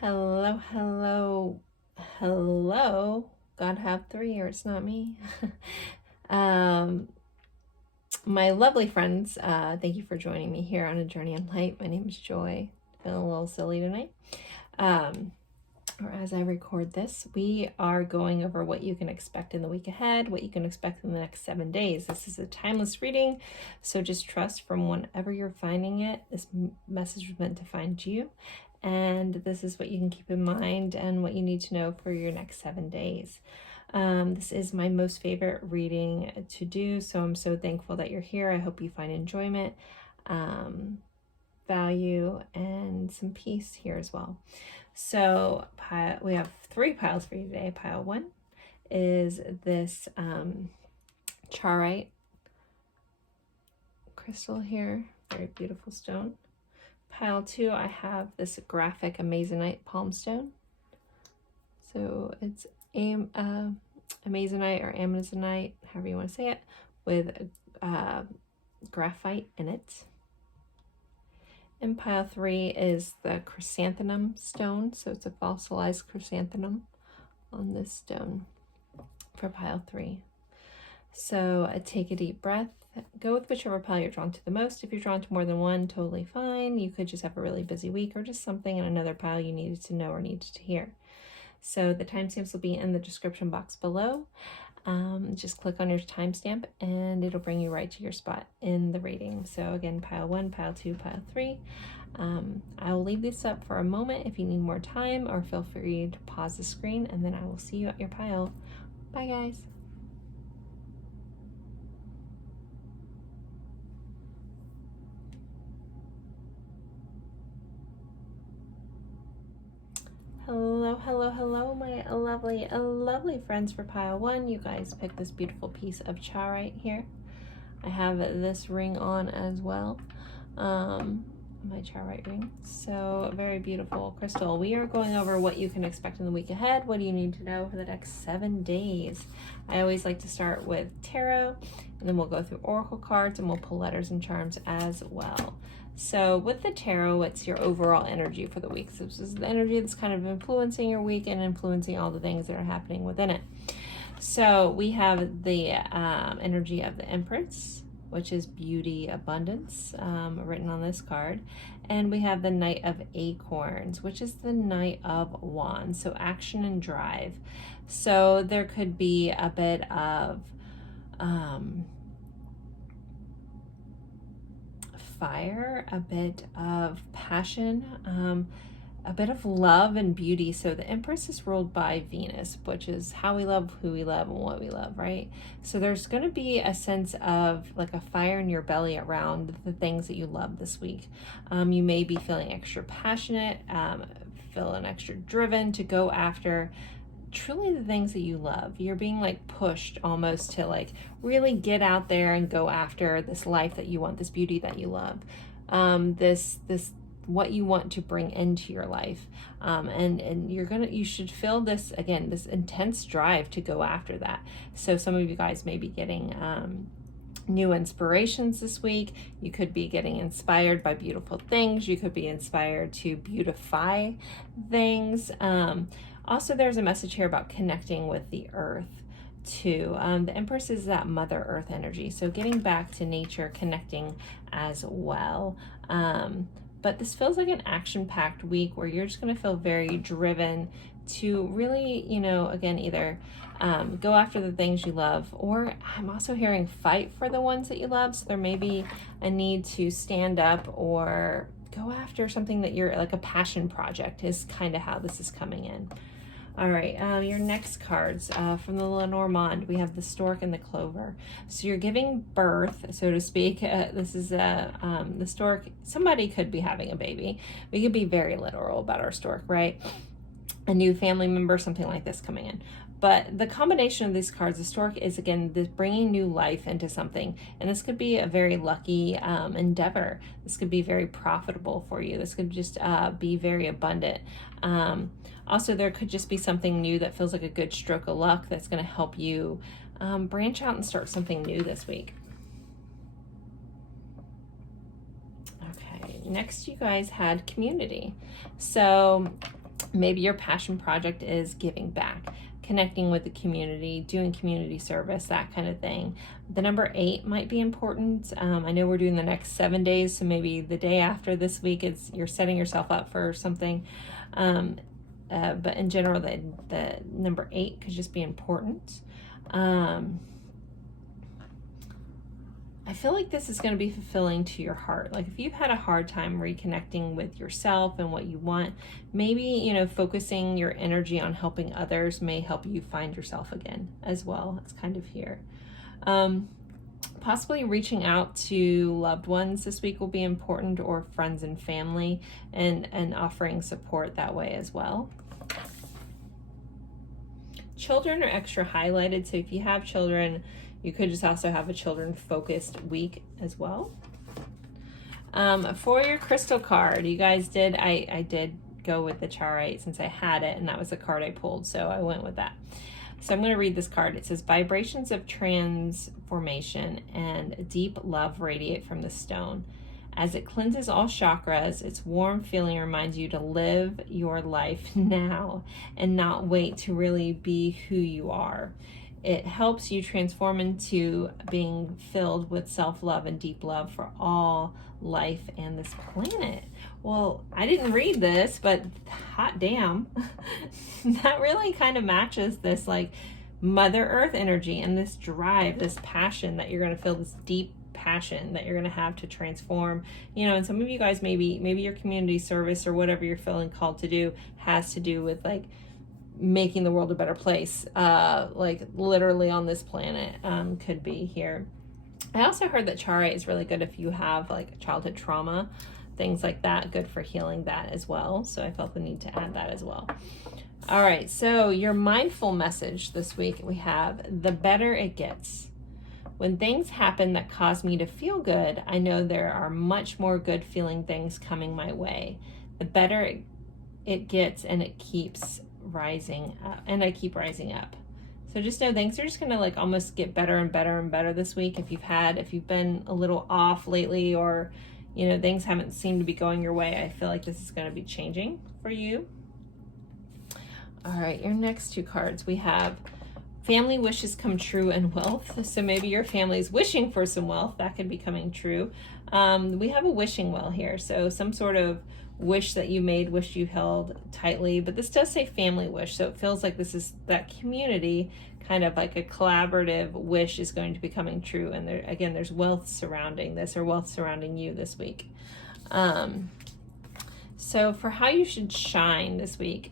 Hello, hello, hello. God have three, or it's not me. um, my lovely friends, thank you for joining me here on A Journey in Light. My name is Joy. Feeling a little silly tonight. Or as I record this, we are going over what you can expect in the week ahead, what you can expect in the next 7 days. This is a timeless reading, so just trust from whenever you're finding it. This message was meant to find you, and this is what you can keep in mind and what you need to know for your next 7 days. This is my most favorite reading to do, so I'm so thankful that you're here. I hope you find enjoyment, value, and some peace here as well. So we have 3 piles for you today. Pile 1 is this charoite crystal here, very beautiful stone. Pile 2, I have this graphic amazonite palm stone. So it's amazonite or amazonite, however you want to say it, with graphite in it. And pile 3 is the chrysanthemum stone. So it's a fossilized chrysanthemum on this stone for pile 3. So take a deep breath. Go with whichever pile you're drawn to the most. If you're drawn to more than one, totally fine. You could just have a really busy week or just something in another pile you needed to know or needed to hear. So the timestamps will be in the description box below. Just click on your timestamp and it'll bring you right to your spot in the reading. So again, pile 1, pile 2, pile 3. I will leave this up for a moment if you need more time, or feel free to pause the screen, and then I will see you at your pile. Bye guys. Hello, hello, hello, my lovely friends for pile 1. You guys picked this beautiful piece of charoite here. I have this ring on as well, my charoite ring. So very beautiful crystal. We are going over what you can expect in the week ahead. What do you need to know for the next 7 days? I always like to start with tarot, and then we'll go through oracle cards, and we'll pull letters and charms as well. So with the tarot, it's your overall energy for the week. So this is the energy that's kind of influencing your week and influencing all the things that are happening within it. So we have the energy of the Empress, which is beauty, abundance, written on this card. And we have the Knight of Acorns, which is the Knight of Wands, so action and drive. So there could be a bit of fire, a bit of passion, a bit of love and beauty. So the Empress is ruled by Venus, which is how we love, who we love, and what we love, right? So there's going to be a sense of like a fire in your belly around the things that you love this week. You may be feeling extra passionate, feeling extra driven to go after truly the things that you love. You're being like pushed almost to like really get out there and go after this life that you want, this beauty that you love, this what you want to bring into your life, and you should feel this, again, this intense drive to go after that. So some of you guys may be getting new inspirations this week. You could be getting inspired by beautiful things. You could be inspired to beautify things. Also, there's a message here about connecting with the earth too. The Empress is that Mother Earth energy, so getting back to nature, connecting as well. But this feels like an action-packed week where you're just going to feel very driven to really, again, either go after the things you love, or I'm also hearing fight for the ones that you love. So there may be a need to stand up or go after something that you're like a passion project is kind of how this is coming in. All right, your next cards from the Lenormand, we have the Stork and the Clover. So you're giving birth, so to speak. This is the Stork. Somebody could be having a baby. We could be very literal about our Stork, right? A new family member, something like this coming in. But the combination of these cards, the Stork is, again, this bringing new life into something. And this could be a very lucky endeavor. This could be very profitable for you. This could just be very abundant. Also, there could just be something new that feels like a good stroke of luck that's going to help you branch out and start something new this week. Okay, next you guys had community. So Maybe your passion project is giving back, connecting with the community, doing community service, that kind of thing. The number 8 might be important. I know we're doing the next 7 days, so maybe the day after this week, you're setting yourself up for something. But in general, the number 8 could just be important. I feel like this is going to be fulfilling to your heart. Like if you've had a hard time reconnecting with yourself and what you want, maybe, you know, focusing your energy on helping others may help you find yourself again as well. It's kind of here. Possibly reaching out to loved ones this week will be important, or friends and family, and offering support that way as well. Children are extra highlighted, so if you have children, you could just also have a children-focused week as well. For your crystal card, you guys did, I did go with the Charoite since I had it, and that was the card I pulled, so I went with that. So I'm going to read this card. It says, vibrations of transformation and deep love radiate from the stone. As it cleanses all chakras, its warm feeling reminds you to live your life now and not wait to really be who you are. It helps you transform into being filled with self-love and deep love for all life and this planet. Well, I didn't read this, but hot damn, that really kind of matches this like Mother Earth energy and this drive, this passion that you're going to feel, this deep passion that you're going to have to transform. You know, and some of you guys, maybe your community service or whatever you're feeling called to do has to do with like making the world a better place, like literally on this planet, could be here. I also heard that Charoite is really good if you have like childhood trauma, things like that, good for healing that as well. So I felt the need to add that as well. All right, so your mindful message this week, we have, the better it gets. When things happen that cause me to feel good, I know there are much more good feeling things coming my way. The better it gets, and it keeps rising up, and I keep rising up. So just know things are just gonna like almost get better and better and better this week. If you've been a little off lately, or you know things haven't seemed to be going your way, I feel like this is going to be changing for you. All right, your next 2 cards, we have family wishes come true and wealth. So maybe your family's wishing for some wealth that could be coming true. We have a wishing well here, so some sort of wish that you made, wish you held tightly, but this does say family wish, so it feels like this is that community, kind of like a collaborative wish is going to be coming true. And there again, there's wealth surrounding this, or wealth surrounding you this week. So for how you should shine this week,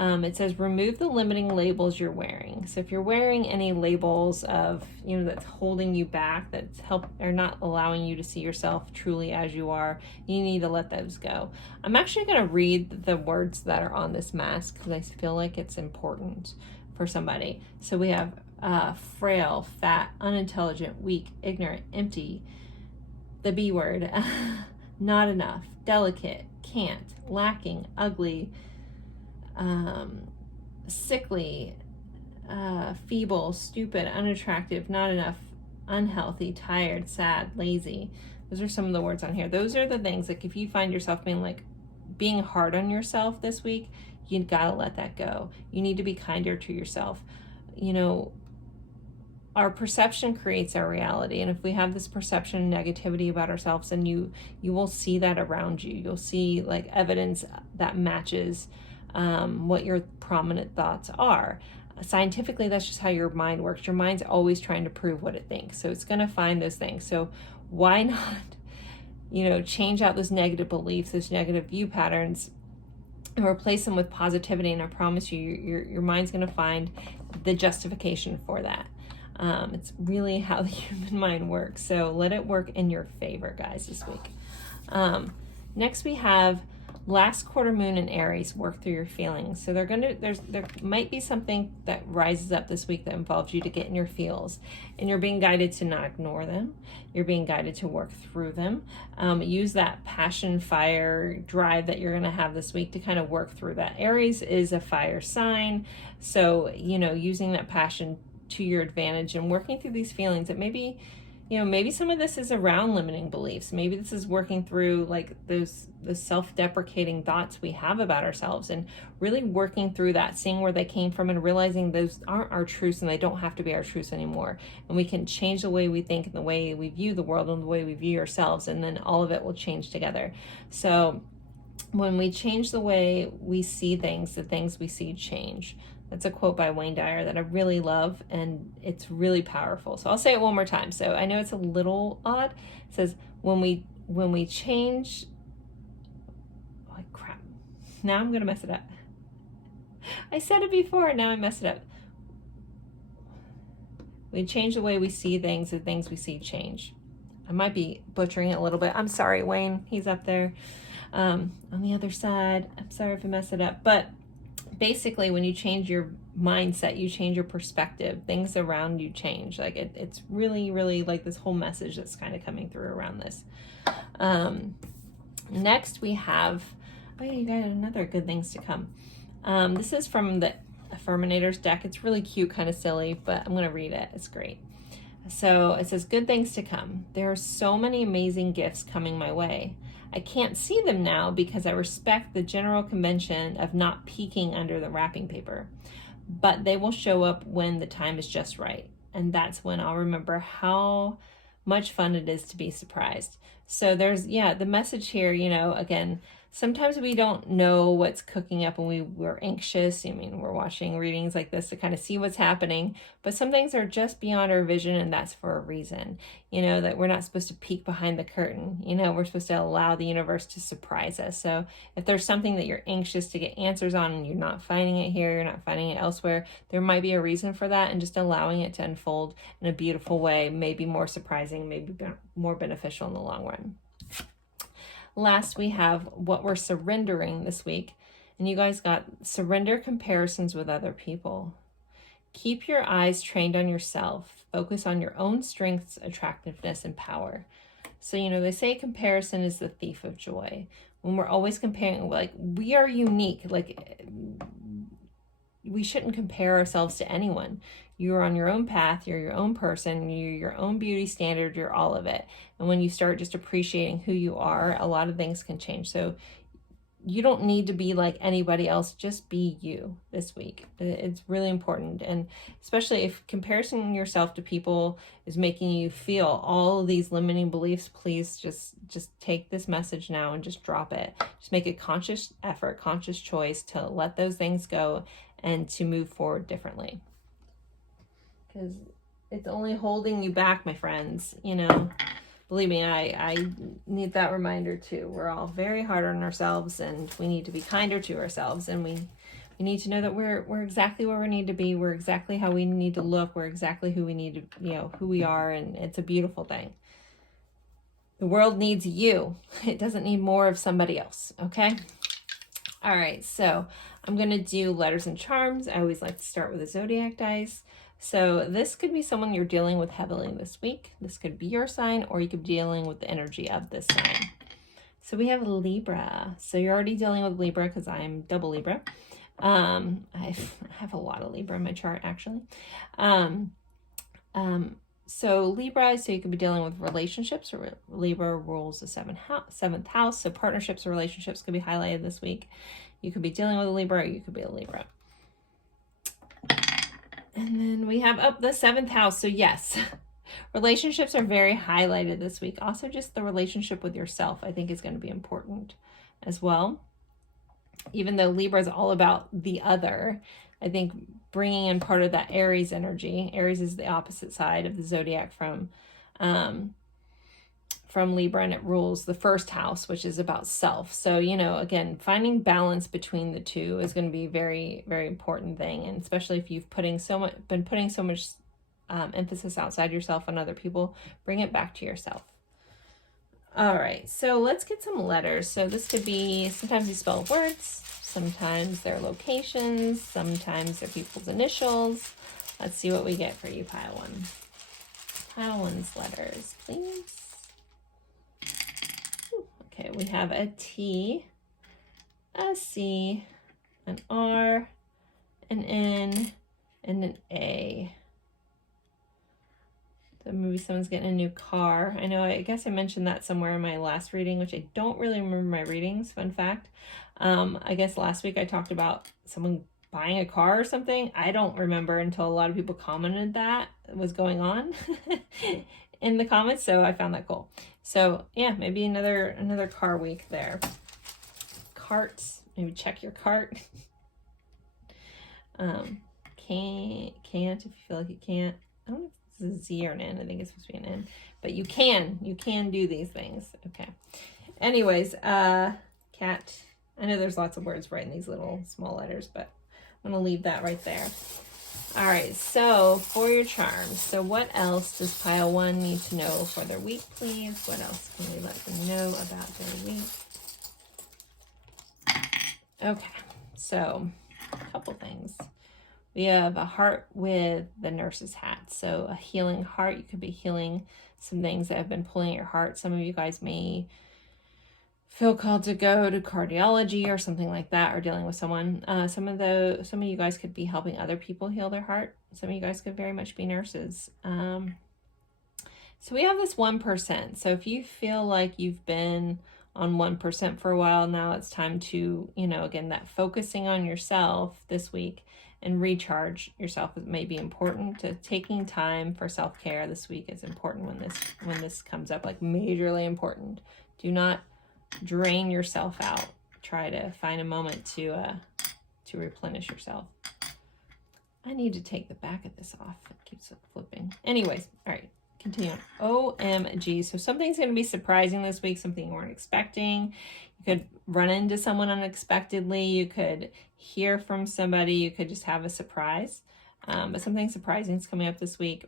it says remove the limiting labels you're wearing. So if you're wearing any labels of, you know, that's holding you back, that's or not allowing you to see yourself truly as you are, you need to let those go. I'm actually going to read the words that are on this mask because I feel like it's important for somebody. So we have frail, fat, unintelligent, weak, ignorant, empty, the B word, not enough, delicate, can't, lacking, ugly, sickly, feeble, stupid, unattractive, not enough, unhealthy, tired, sad, lazy. Those are some of the words on here. Those are the things, like if you find yourself being hard on yourself this week, you gotta let that go. You need to be kinder to yourself. You know, our perception creates our reality, and if we have this perception and negativity about ourselves, then you will see that around you. You'll see like evidence that matches what your prominent thoughts are. Scientifically, that's just how your mind works. Your mind's always trying to prove what it thinks, so it's going to find those things. So why not, you know, change out those negative beliefs, those negative view patterns, and replace them with positivity? And I promise you, your mind's going to find the justification for that. It's really how the human mind works. So let it work in your favor, guys, this week. Next, we have last quarter moon in Aries, work through your feelings. So there might be something that rises up this week that involves you to get in your feels, and you're being guided to not ignore them. You're being guided to work through them. Use that passion, fire, drive that you're going to have this week to kind of work through that. Aries is a fire sign, so you know, using that passion to your advantage and working through these feelings that maybe you know, maybe some of this is around limiting beliefs. Maybe this is working through like the self-deprecating thoughts we have about ourselves, and really working through that, seeing where they came from and realizing those aren't our truths and they don't have to be our truths anymore. And we can change the way we think and the way we view the world and the way we view ourselves, and then all of it will change together. So when we change the way we see things, the things we see change. That's a quote by Wayne Dyer that I really love, and it's really powerful. So I'll say it one more time. So I know it's a little odd. It says, when we change, oh crap, now I'm gonna mess it up. I said it before, now I messed it up. We change the way we see things, the things we see change. I might be butchering it a little bit. I'm sorry, Wayne, he's up there on the other side. I'm sorry if I mess it up, but basically when you change your mindset, you change your perspective, things around you change. Like it's really, really like this whole message that's kind of coming through around this. Next we have, oh yeah, you got another good things to come. This is from the Affirminators deck. It's really cute, kind of silly, but I'm going to read it. It's great. So it says, good things to come. There are so many amazing gifts coming my way. I can't see them now because I respect the general convention of not peeking under the wrapping paper, but they will show up when the time is just right. And that's when I'll remember how much fun it is to be surprised. So there's, yeah, the message here, you know, again, sometimes we don't know what's cooking up and we're anxious. I mean, we're watching readings like this to kind of see what's happening, but some things are just beyond our vision, and that's for a reason. You know, that we're not supposed to peek behind the curtain. You know, we're supposed to allow the universe to surprise us. So if there's something that you're anxious to get answers on and you're not finding it here, you're not finding it elsewhere, there might be a reason for that, and just allowing it to unfold in a beautiful way, maybe more surprising, maybe more beneficial in the long run. Last, we have what we're surrendering this week. And you guys got surrender comparisons with other people. Keep your eyes trained on yourself. Focus on your own strengths, attractiveness, and power. So, you know, they say comparison is the thief of joy. When we're always comparing, like, we are unique. Like, we shouldn't compare ourselves to anyone. You're on your own path, you're your own person, you're your own beauty standard, you're all of it. And when you start just appreciating who you are, a lot of things can change. So you don't need to be like anybody else, just be you this week. It's really important. And especially if comparing yourself to people is making you feel all of these limiting beliefs, please just take this message now and just drop it. Just make a conscious effort, conscious choice to let those things go and to move forward differently. Because it's only holding you back, my friends. You know, believe me, I need that reminder too. We're all very hard on ourselves, and we need to be kinder to ourselves, and we need to know that we're exactly where we need to be. We're exactly how we need to look. We're exactly who we need to, you know, who we are, and it's a beautiful thing. The world needs you. It doesn't need more of somebody else, okay? All right, so I'm going to do letters and charms. I always like to start with the zodiac dice. So this could be someone you're dealing with heavily this week. This could be your sign, or you could be dealing with the energy of this sign. So we have Libra. So you're already dealing with Libra because I'm double Libra. I have a lot of Libra in my chart, actually. So Libra, so you could be dealing with relationships. Or Libra rules the seventh house. So partnerships or relationships could be highlighted this week. You could be dealing with a Libra, or you could be a Libra. And then we have up the seventh house. So yes, relationships are very highlighted this week. Also, just the relationship with yourself, I think, is going to be important as well. Even though Libra is all about the other, I think bringing in part of that Aries energy. Aries is the opposite side of the zodiac from Libra, and it rules the first house, which is about self. So, you know, again, finding balance between the two is going to be a very, very important thing. And especially if you've been putting so much emphasis outside yourself on other people, bring it back to yourself. All right, so let's get some letters. So this could be, sometimes you spell words, sometimes they're locations, sometimes they're people's initials. Let's see what we get for you, pile one. Pile one's letters, please. Okay, we have a T, a C, an R, an N, and an A. So maybe someone's getting a new car. I know, I guess I mentioned that somewhere in my last reading, which I don't really remember my readings, fun fact. I guess last week I talked about someone buying a car or something. I don't remember until a lot of people commented that was going on in the comments, so I found that cool. So yeah, maybe another car week there. Carts, maybe check your cart. Can't if you feel like you can't. I don't know if it's a Z or an N. I think it's supposed to be an N. But you can do these things. Okay. Anyways, cat. I know there's lots of words right in these little small letters, but I'm going to leave that right there. All right, so for your charms. So what else does pile 1 need to know for their week, please? What else can we let them know about their week? Okay, so a couple things. We have a heart with the nurse's hat. So a healing heart. You could be healing some things that have been pulling at your heart. Some of you guys may feel called to go to cardiology or something like that, or dealing with someone. Some of you guys could be helping other people heal their heart. Some of you guys could very much be nurses. So we have this 1%. So if you feel like you've been on 1% for a while, now it's time to, again, that focusing on yourself this week and recharge yourself may be important. To taking time for self-care this week is important when this comes up, like majorly important. Do not drain yourself out. Try to find a moment to replenish yourself. I need to take the back of this off. It keeps flipping. Anyways, all right, continue on. OMG. So something's going to be surprising this week, something you weren't expecting. You could run into someone unexpectedly. You could hear from somebody. You could just have a surprise. But something surprising is coming up this week.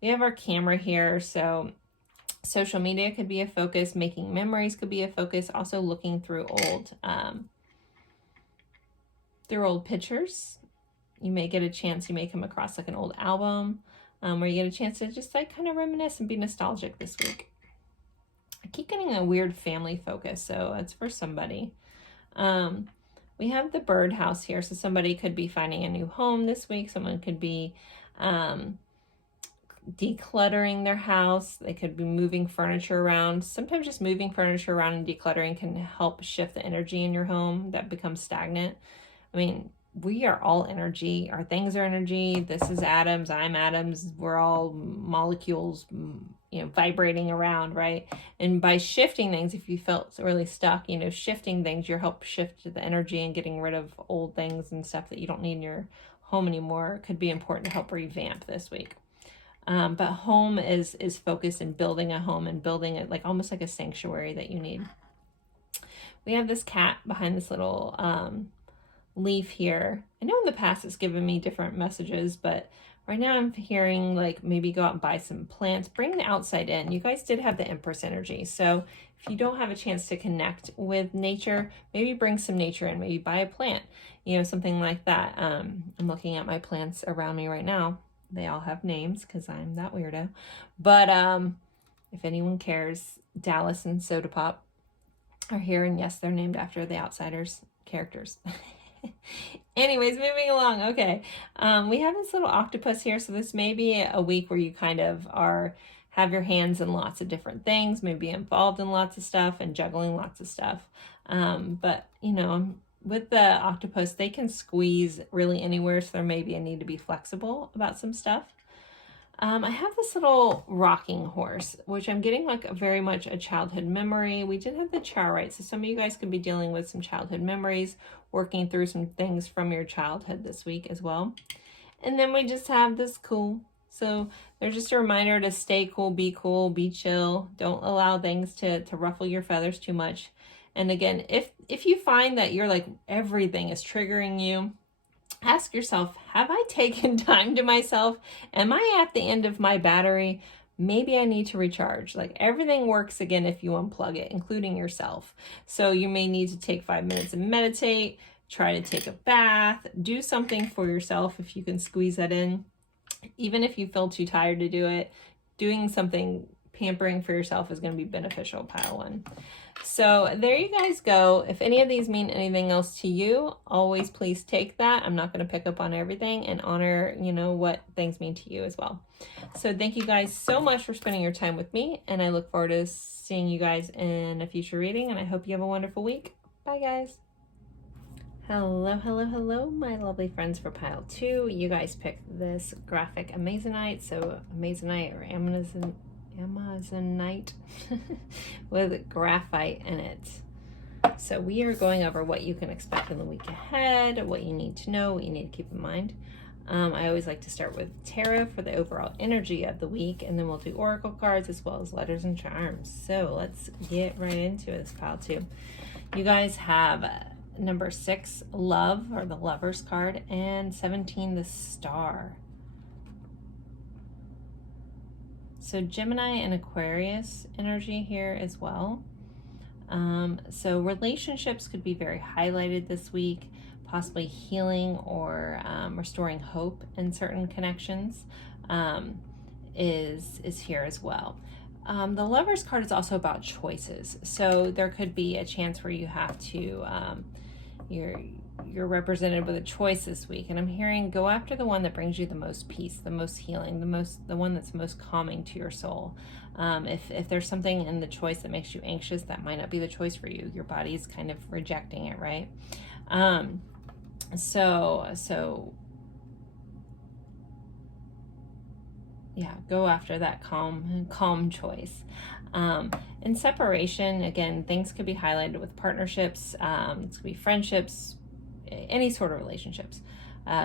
We have our camera here, so social media could be a focus. Making memories could be a focus. Also looking through old pictures. You may get a chance, you may come across like an old album where you get a chance to just like kind of reminisce and be nostalgic this week. I keep getting a weird family focus, so it's for somebody. We have the birdhouse here, so somebody could be finding a new home this week. Someone could be decluttering their house. They could be moving furniture around. Sometimes just moving furniture around and decluttering can help shift the energy in your home that becomes stagnant. I mean, we are all energy. Our things are energy. This is atoms. I'm atoms. We're all molecules, vibrating around, right? And by shifting things, if you felt really stuck, shifting things, you help shift the energy and getting rid of old things and stuff that you don't need in your home anymore could be important to help revamp this week. But home is focused in building a home and building it like almost like a sanctuary that you need. We have this cat behind this little leaf here. I know in the past it's given me different messages, but right now I'm hearing like maybe go out and buy some plants, bring the outside in. You guys did have the Empress energy, so if you don't have a chance to connect with nature, maybe bring some nature in, maybe buy a plant, something like that. I'm looking at my plants around me right now. They all have names because I'm that weirdo. But if anyone cares, Dallas and Soda Pop are here, and yes, they're named after the Outsiders characters. Anyways, moving along. Okay, we have this little octopus here, so this may be a week where you kind of have your hands in lots of different things, maybe involved in lots of stuff and juggling lots of stuff. But with the octopus, they can squeeze really anywhere, so there may be a need to be flexible about some stuff. I have this little rocking horse, which I'm getting like very much a childhood memory. We did have the Tealight, so some of you guys could be dealing with some childhood memories, working through some things from your childhood this week as well. And then we just have this cool. So there's just a reminder to stay cool, be chill. Don't allow things to ruffle your feathers too much. And again, if you find that you're like everything is triggering you, ask yourself, have I taken time to myself? Am I at the end of my battery? Maybe I need to recharge. Like everything works again if you unplug it, including yourself. So you may need to take 5 minutes and meditate, try to take a bath, do something for yourself if you can squeeze that in. Even if you feel too tired to do it, doing something pampering for yourself is going to be beneficial, pile 1. So there you guys go. If any of these mean anything else to you, always please take that. I'm not going to pick up on everything, and honor, you know, what things mean to you as well. So thank you guys so much for spending your time with me, and I look forward to seeing you guys in a future reading, and I hope you have a wonderful week. Bye, guys. Hello, hello, hello, my lovely friends for pile 2. You guys picked this graphic Amazonite, so Amazonite or Amazonite with graphite in it. So we are going over what you can expect in the week ahead, what you need to know, what you need to keep in mind. I always like to start with tarot for the overall energy of the week, and then we'll do oracle cards as well as letters and charms. So let's get right into this pile 2. You guys have number 6, love, or the Lover's card, and 17, the Star. So Gemini and Aquarius energy here as well. So relationships could be very highlighted this week, possibly healing or restoring hope in certain connections is here as well. The Lover's card is also about choices. So there could be a chance where you have to, you're represented with a choice this week, and I'm hearing go after the one that brings you the most peace, the most healing, the one that's most calming to your soul. If there's something in the choice that makes you anxious, that might not be the choice for you. Your body's kind of rejecting it, right? So yeah, go after that calm choice. In separation, again, things could be highlighted with partnerships. It could be friendships, any sort of relationships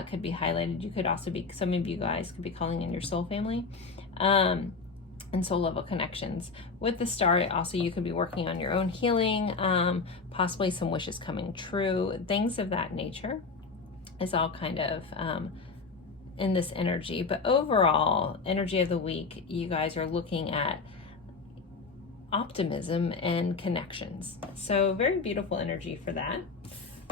could be highlighted. You could also be, some of you guys could be calling in your soul family and soul level connections. With the Star, also you could be working on your own healing, possibly some wishes coming true, things of that nature is all kind of in this energy. But overall, energy of the week, you guys are looking at optimism and connections. So very beautiful energy for that.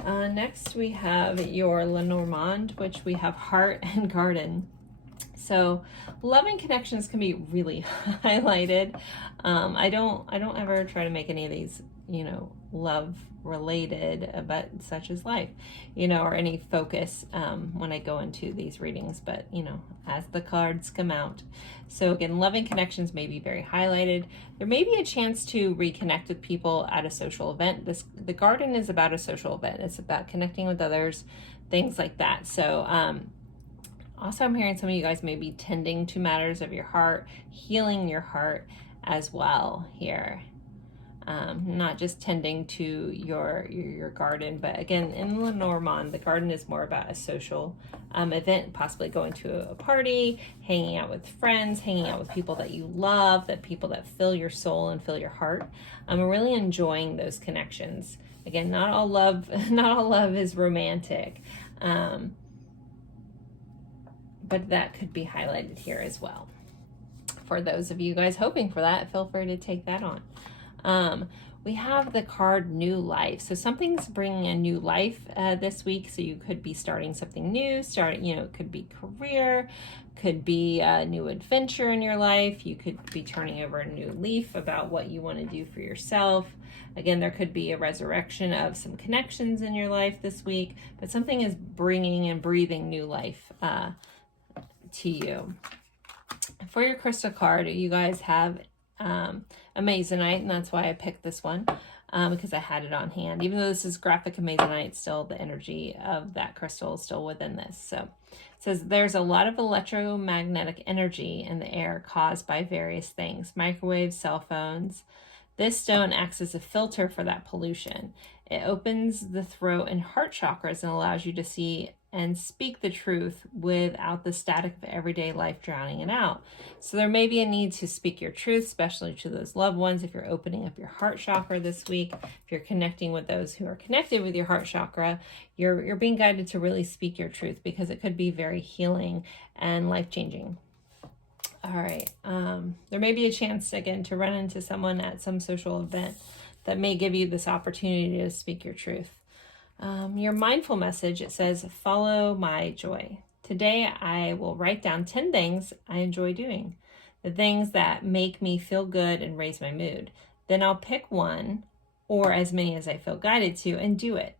Next we have your Lenormand, which we have heart and garden. So love and connections can be really highlighted. I don't ever try to make any of these, you know, love related, but such as life, you know, or any focus when I go into these readings, but you know, as the cards come out. So again, loving connections may be very highlighted. There may be a chance to reconnect with people at a social event. The garden is about a social event. It's about connecting with others, things like that. So also I'm hearing some of you guys may be tending to matters of your heart, healing your heart as well here. Not just tending to your garden, but again, in Lenormand, the garden is more about a social event, possibly going to a party, hanging out with friends, hanging out with people that you love, that people that fill your soul and fill your heart. I'm really enjoying those connections. Again, not all love is romantic, but that could be highlighted here as well. For those of you guys hoping for that, feel free to take that on. We have the card New Life. So something's bringing a new life this week. So you could be starting something new, it could be career, could be a new adventure in your life. You could be turning over a new leaf about what you want to do for yourself. Again, there could be a resurrection of some connections in your life this week, but something is bringing and breathing new life to you. For your crystal card, you guys have Amazonite, and that's why I picked this one because I had it on hand. Even though this is graphic Amazonite, still the energy of that crystal is still within this. So it says there's a lot of electromagnetic energy in the air caused by various things, microwaves, cell phones. This stone acts as a filter for that pollution. It opens the throat and heart chakras and allows you to see and speak the truth without the static of everyday life drowning it out. So there may be a need to speak your truth, especially to those loved ones. If you're opening up your heart chakra this week, if you're connecting with those who are connected with your heart chakra, you're being guided to really speak your truth because it could be very healing and life-changing. All right, there may be a chance again to run into someone at some social event that may give you this opportunity to speak your truth. Your mindful message, it says, follow my joy. Today, I will write down 10 things I enjoy doing, the things that make me feel good and raise my mood. Then I'll pick one or as many as I feel guided to, and do it.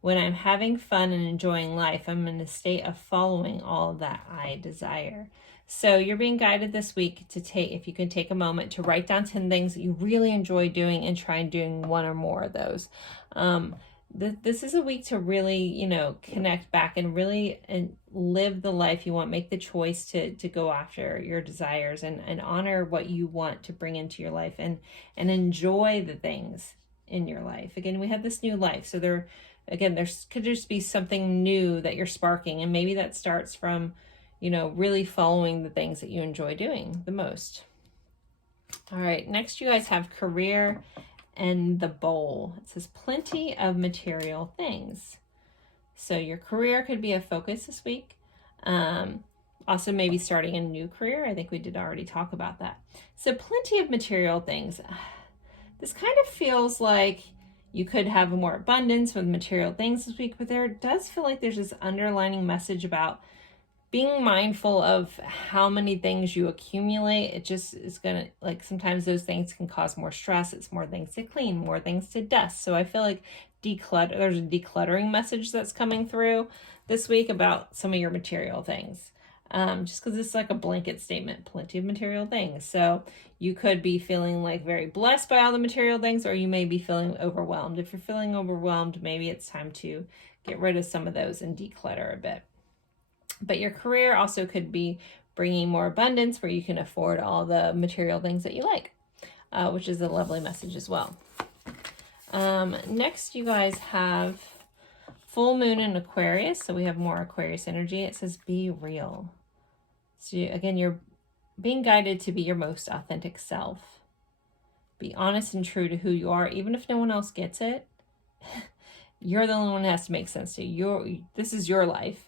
When I'm having fun and enjoying life, I'm in a state of following all that I desire. So you're being guided this week to take, if you can take a moment to write down 10 things that you really enjoy doing and try doing one or more of those. This is a week to really, connect back and really live the life you want. Make the choice to go after your desires and honor what you want to bring into your life and enjoy the things in your life. Again, we have this new life. So there could just be something new that you're sparking. And maybe that starts from, really following the things that you enjoy doing the most. All right, next you guys have career and the bowl. It says plenty of material things. So your career could be a focus this week. Also maybe starting a new career. I think we did already talk about that. So plenty of material things. This kind of feels like you could have more abundance with material things this week, but there does feel like there's this underlining message about being mindful of how many things you accumulate. It just is going to, like, sometimes those things can cause more stress. It's more things to clean, more things to dust. So I feel like there's a decluttering message that's coming through this week about some of your material things. Just because it's like a blanket statement, plenty of material things. So you could be feeling like very blessed by all the material things, or you may be feeling overwhelmed. If you're feeling overwhelmed, maybe it's time to get rid of some of those and declutter a bit. But your career also could be bringing more abundance where you can afford all the material things that you like, which is a lovely message as well. Next, you guys have full moon in Aquarius. So we have more Aquarius energy. It says be real. So again, you're being guided to be your most authentic self. Be honest and true to who you are, even if no one else gets it. You're the only one that has to make sense to you. This is your life.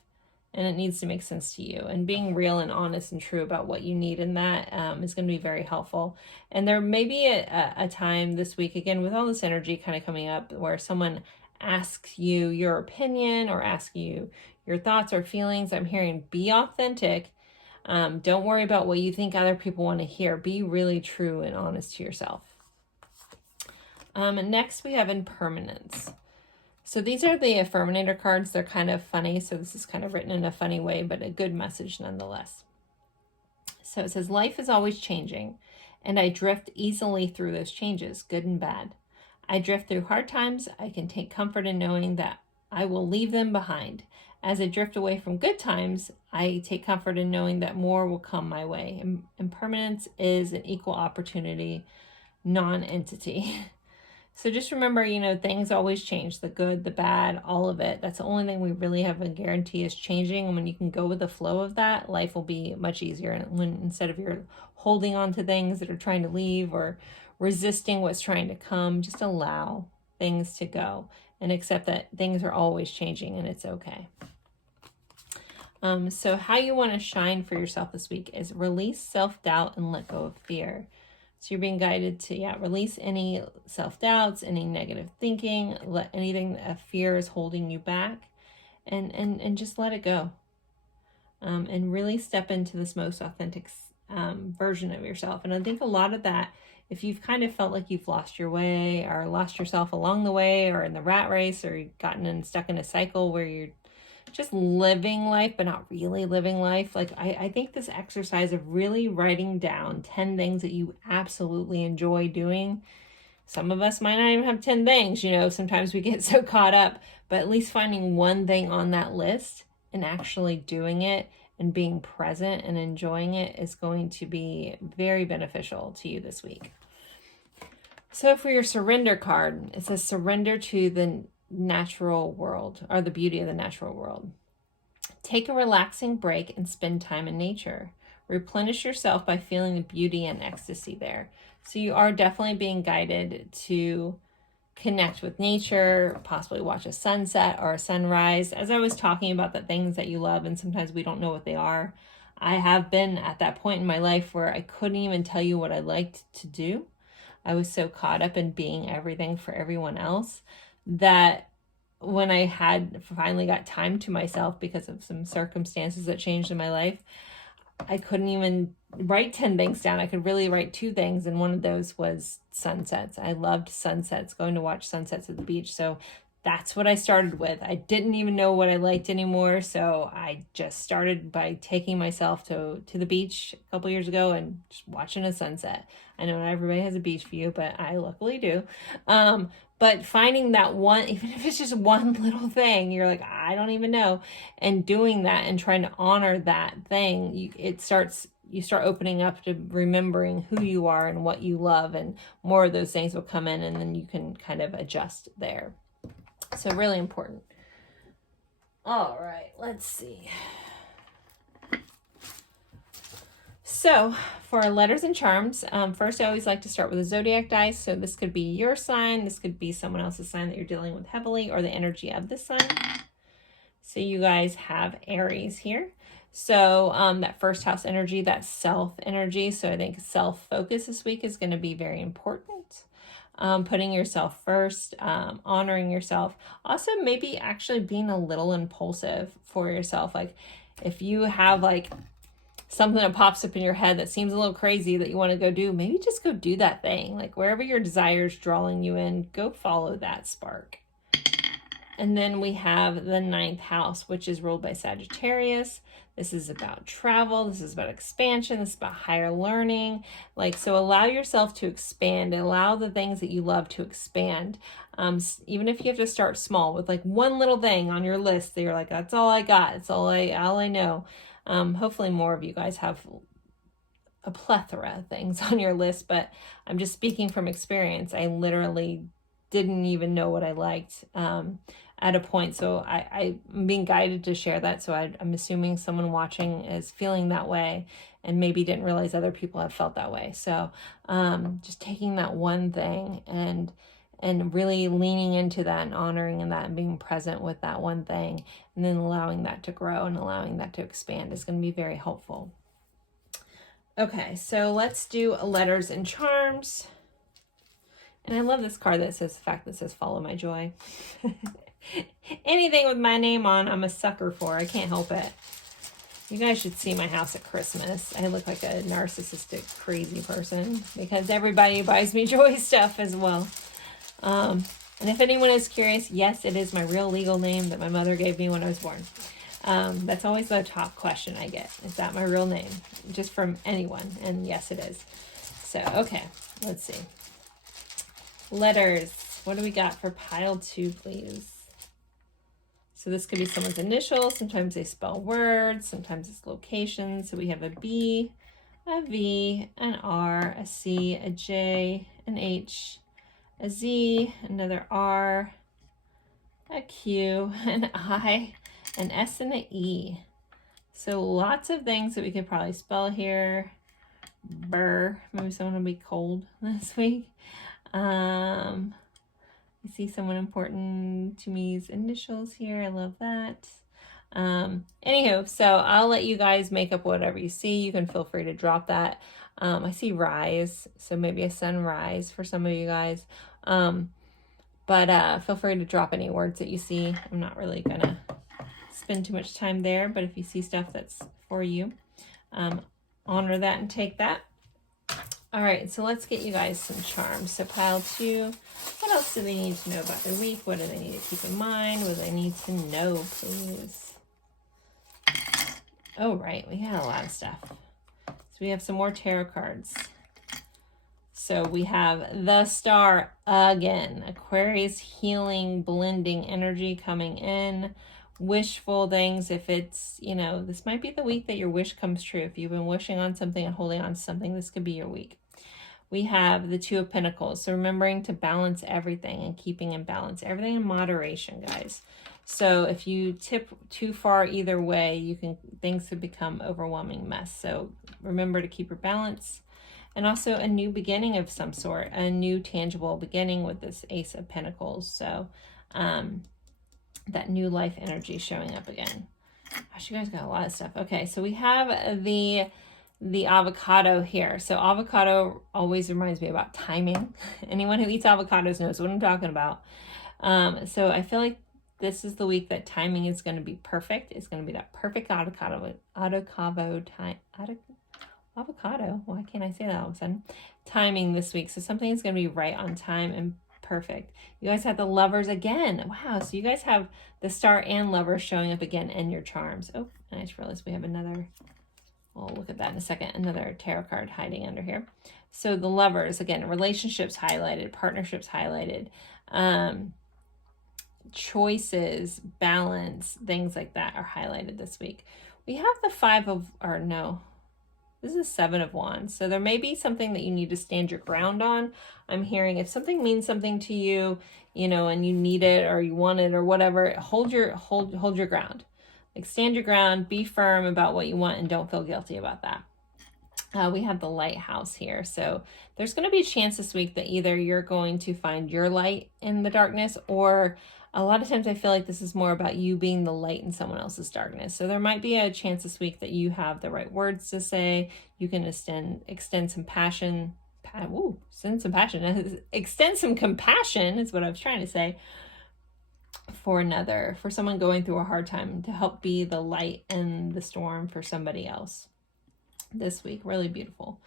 And it needs to make sense to you. And being real and honest and true about what you need in that is going to be very helpful. And there may be a time this week, again, with all this energy kind of coming up, where someone asks you your opinion or asks you your thoughts or feelings. I'm hearing be authentic. Don't worry about what you think other people want to hear. Be really true and honest to yourself. Next, we have impermanence. So these are the affirmator cards. They're kind of funny. So this is kind of written in a funny way, but a good message nonetheless. So it says, life is always changing, and I drift easily through those changes, good and bad. I drift through hard times. I can take comfort in knowing that I will leave them behind. As I drift away from good times, I take comfort in knowing that more will come my way. Impermanence is an equal opportunity non-entity. So just remember, things always change, the good, the bad, all of it. That's the only thing we really have a guarantee is changing. And when you can go with the flow of that, life will be much easier. And when instead of you're holding on to things that are trying to leave or resisting what's trying to come, just allow things to go and accept that things are always changing and it's okay. So how you want to shine for yourself this week is release self-doubt and let go of fear. So you're being guided to, release any self-doubts, any negative thinking, let anything that fear is holding you back, and just let it go. And really step into this most authentic version of yourself. And I think a lot of that, if you've kind of felt like you've lost your way or lost yourself along the way or in the rat race or you've gotten stuck in a cycle where you're just living life but not really living life, like I think this exercise of really writing down 10 things that you absolutely enjoy doing. Some of us might not even have 10 things, sometimes we get so caught up, but at least finding one thing on that list and actually doing it and being present and enjoying it is going to be very beneficial to you this week. So for your surrender card, it says surrender to the natural world, or the beauty of the natural world. Take a relaxing break and spend time in nature. Replenish yourself by feeling the beauty and ecstasy there. So you are definitely being guided to connect with nature, possibly watch a sunset or a sunrise. As I was talking about the things that you love and sometimes we don't know what they are, I have been at that point in my life where I couldn't even tell you what I liked to do. I was so caught up in being everything for everyone else that when I had finally got time to myself because of some circumstances that changed in my life, I couldn't even write 10 things down. I could really write 2 things, and one of those was sunsets. I loved sunsets, going to watch sunsets at the beach. So that's what I started with. I didn't even know what I liked anymore, so I just started by taking myself to the beach a couple years ago and just watching a sunset. I know not everybody has a beach view, but I luckily do. But finding that one, even if it's just one little thing, you're like, I don't even know, and doing that and trying to honor that thing, you start opening up to remembering who you are and what you love, and more of those things will come in, and then you can kind of adjust there. So really important. All right, let's see. So for letters and charms, first I always like to start with a zodiac dice. So this could be your sign, this could be someone else's sign that you're dealing with heavily, or the energy of the sign. So you guys have Aries here. So that first house energy, that self energy. So I think self-focus this week is going to be very important. Putting yourself first, honoring yourself. Also maybe actually being a little impulsive for yourself. Like if you have like something that pops up in your head that seems a little crazy that you want to go do, maybe just go do that thing. Like wherever your desire is drawing you in, go follow that spark. And then we have the 9th house, which is ruled by Sagittarius. This is about travel. This is about expansion. This is about higher learning. Like, so allow yourself to expand. Allow the things that you love to expand. Even if you have to start small with like one little thing on your list that you're like, that's all I got. It's all I know. Hopefully more of you guys have a plethora of things on your list, but I'm just speaking from experience. I literally didn't even know what I liked at a point. So I'm being guided to share that. So I'm assuming someone watching is feeling that way and maybe didn't realize other people have felt that way. So just taking that one thing and really leaning into that and honoring that and being present with that one thing, and then allowing that to grow and allowing that to expand is going to be very helpful. Okay, so let's do letters and charms. And I love this card that says, the fact that says, follow my joy. Anything with my name on, I'm a sucker for. I can't help it. You guys should see my house at Christmas. I look like a narcissistic, crazy person because everybody buys me joy stuff as well. And if anyone is curious, yes, it is my real legal name that my mother gave me when I was born. That's always the top question I get. Is that my real name? Just from anyone. And yes, it is. So, okay, let's see. Letters. What do we got for pile 2, please? So this could be someone's initials. Sometimes they spell words. Sometimes it's locations. So we have a B, a V, an R, a C, a J, an H, a Z, another R, a Q, an I, an S, and an E. So lots of things that we could probably spell here. Burr. Maybe someone will be cold this week. I see someone important to me's initials here. I love that. Anywho, so I'll let you guys make up whatever you see. You can feel free to drop that. I see rise, so maybe a sunrise for some of you guys. But feel free to drop any words that you see. I'm not really gonna spend too much time there, but if you see stuff that's for you, honor that and take that. All right, so let's get you guys some charms. So pile 2, what else do they need to know about their week? What do they need to keep in mind? What do they need to know, please? Oh, right, we got a lot of stuff. So we have some more tarot cards. So we have the Star again. Aquarius healing, blending energy coming in. Wishful things. If it's, this might be the week that your wish comes true. If you've been wishing on something and holding on to something, this could be your week. We have the 2 of Pentacles. So remembering to balance everything and keeping in balance. Everything in moderation, guys. So if you tip too far either way, things could become overwhelming mess. So remember to keep your balance. And also a new beginning of some sort. A new tangible beginning with this Ace of Pentacles. So that new life energy showing up again. Gosh, you guys got a lot of stuff. Okay, so we have the avocado here. So avocado always reminds me about timing. Anyone who eats avocados knows what I'm talking about. So I feel like this is the week that timing is going to be perfect. It's going to be that perfect avocado time. Avocado. Why can't I say that all of a sudden? Timing this week. So something is going to be right on time and perfect. You guys have the Lovers again. Wow. So you guys have the Star and Lovers showing up again in your charms. Oh, I just realized we have another. We'll look at that in a second. Another tarot card hiding under here. So the Lovers, again, relationships highlighted, partnerships highlighted, choices, balance, things like that are highlighted this week. We have the this is 7 of Wands. So there may be something that you need to stand your ground on. I'm hearing if something means something to you, you know, and you need it or you want it or whatever, hold your ground. Like stand your ground, be firm about what you want and don't feel guilty about that. We have the Lighthouse here. So there's going to be a chance this week that either you're going to find your light in the darkness, or a lot of times I feel like this is more about you being the light in someone else's darkness. So there might be a chance this week that you have the right words to say. You can extend some passion. Extend some compassion is what I was trying to say for someone going through a hard time, to help be the light in the storm for somebody else this week. Really beautiful.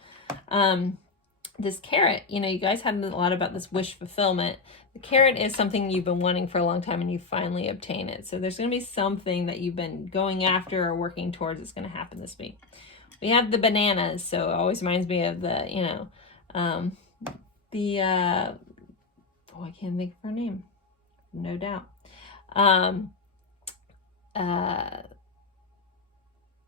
This carrot, you know, you guys had a lot about this wish fulfillment. The carrot is something you've been wanting for a long time and you finally obtain it. So there's going to be something that you've been going after or working towards that's going to happen this week. We have the bananas. So it always reminds me of the, you know, I can't think of her name. No doubt.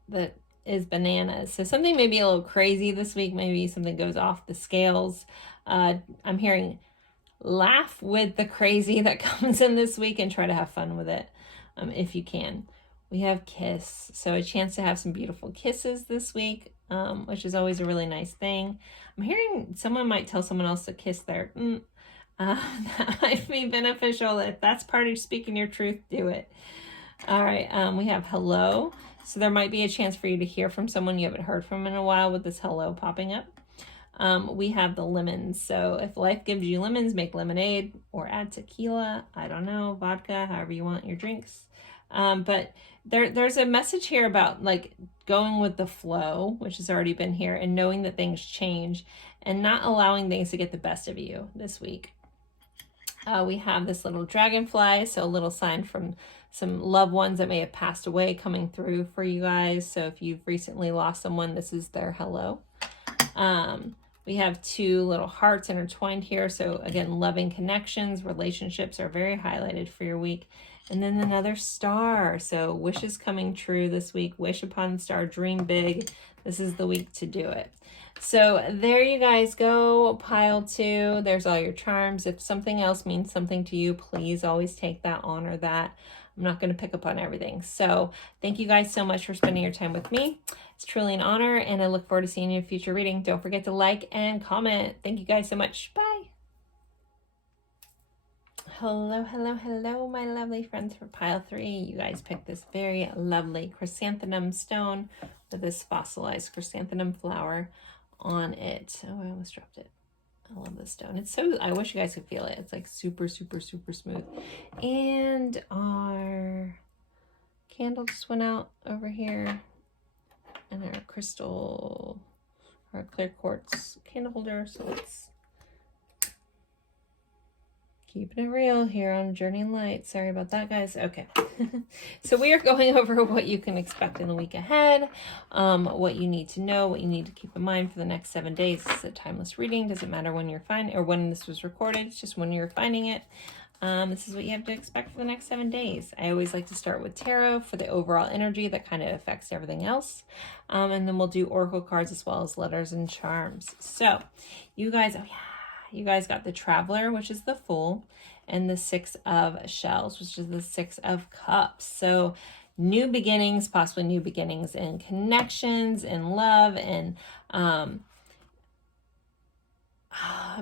That is bananas. So something may be a little crazy this week. Maybe something goes off the scales. I'm hearing laugh with the crazy that comes in this week and try to have fun with it if you can. We have kiss. So a chance to have some beautiful kisses this week, which is always a really nice thing. I'm hearing someone might tell someone else to kiss their that might be beneficial. If that's part of speaking your truth, do it. All right, we have hello. So there might be a chance for you to hear from someone you haven't heard from in a while with this hello popping up. We have the lemons. So if life gives you lemons, make lemonade or add tequila. I don't know, vodka, however you want your drinks. But there's a message here about like going with the flow, which has already been here, and knowing that things change and not allowing things to get the best of you this week. We have this little dragonfly, so a little sign from some loved ones that may have passed away coming through for you guys. So if you've recently lost someone, this is their hello. We have 2 little hearts intertwined here. So again, loving connections, relationships are very highlighted for your week. And then another star. So wishes coming true this week. Wish upon the star, dream big. This is the week to do it. So there you guys go, pile 2. There's all your charms. If something else means something to you, please always take that, honor that. I'm not going to pick up on everything. So thank you guys so much for spending your time with me. It's truly an honor, and I look forward to seeing you in a future reading. Don't forget to like and comment. Thank you guys so much. Bye. Hello, my lovely friends for pile 3. You guys picked this very lovely chrysanthemum stone with this fossilized chrysanthemum flower on it. Oh, I almost dropped it. I love this stone. It's so, I wish you guys could feel it. It's like super, super, super smooth. And our candle just went out over here. And our crystal, our clear quartz candle holder. So let's keeping it real here on Journey in Light. Sorry about that, guys. Okay. So we are going over what you can expect in the week ahead, what you need to know, what you need to keep in mind for the next 7 days. It's a timeless reading. Doesn't matter when you're finding or when this was recorded. It's just when you're finding it. This is what you have to expect for the next 7 days. I always like to start with tarot for the overall energy that kind of affects everything else. And then we'll do oracle cards as well as letters and charms. So you guys, oh yeah. You guys got the Traveler, which is the Fool, and the 6 of Shells, which is the 6 of Cups. So new beginnings, possibly new beginnings in connections, in love, and I'm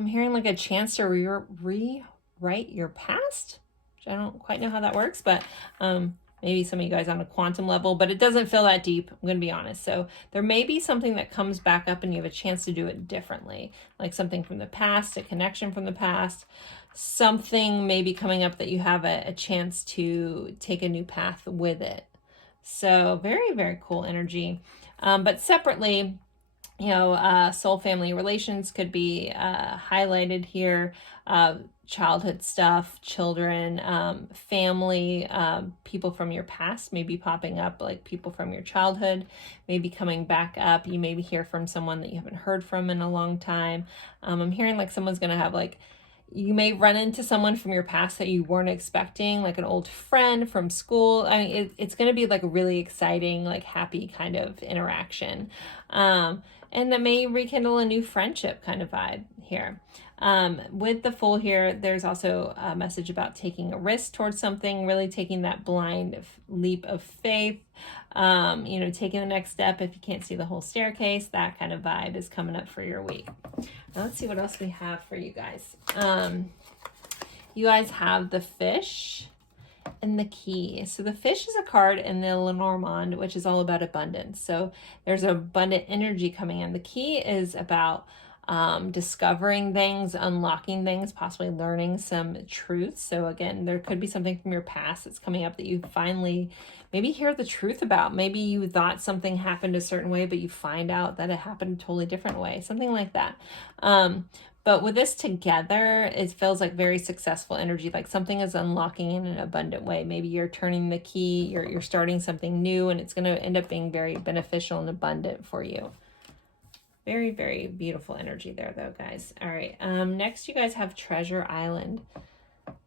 hearing like a chance to rewrite your past, which I don't quite know how that works, but maybe some of you guys on a quantum level, but it doesn't feel that deep, I'm going to be honest. So there may be something that comes back up and you have a chance to do it differently, like something from the past, a connection from the past, something maybe coming up that you have a chance to take a new path with it. So very, very cool energy. But separately, you know, soul family relations could be highlighted here. Childhood stuff, children, family, people from your past may be popping up, like people from your childhood may be coming back up. You maybe hear from someone that you haven't heard from in a long time. I'm hearing like someone's going to have like, you may run into someone from your past that you weren't expecting, like an old friend from school. I mean, it's going to be like a really exciting, like happy kind of interaction. And that may rekindle a new friendship kind of vibe here. With the Fool here, there's also a message about taking a risk towards something, really taking that blind leap of faith, you know, taking the next step if you can't see the whole staircase. That kind of vibe is coming up for your week. Now let's see what else we have for you guys. You guys have the Fish and the Key. So the Fish is a card in the Lenormand, which is all about abundance. So there's abundant energy coming in. The Key is about discovering things, unlocking things, possibly learning some truths. So again, there could be something from your past that's coming up that you finally maybe hear the truth about. Maybe you thought something happened a certain way, but you find out that it happened a totally different way, something like that. But with this together, it feels like very successful energy, like something is unlocking in an abundant way. Maybe you're turning the key, you're starting something new, and it's going to end up being very beneficial and abundant for you. Very, very beautiful energy there, though, guys. All right. Next, you guys have Treasure Island.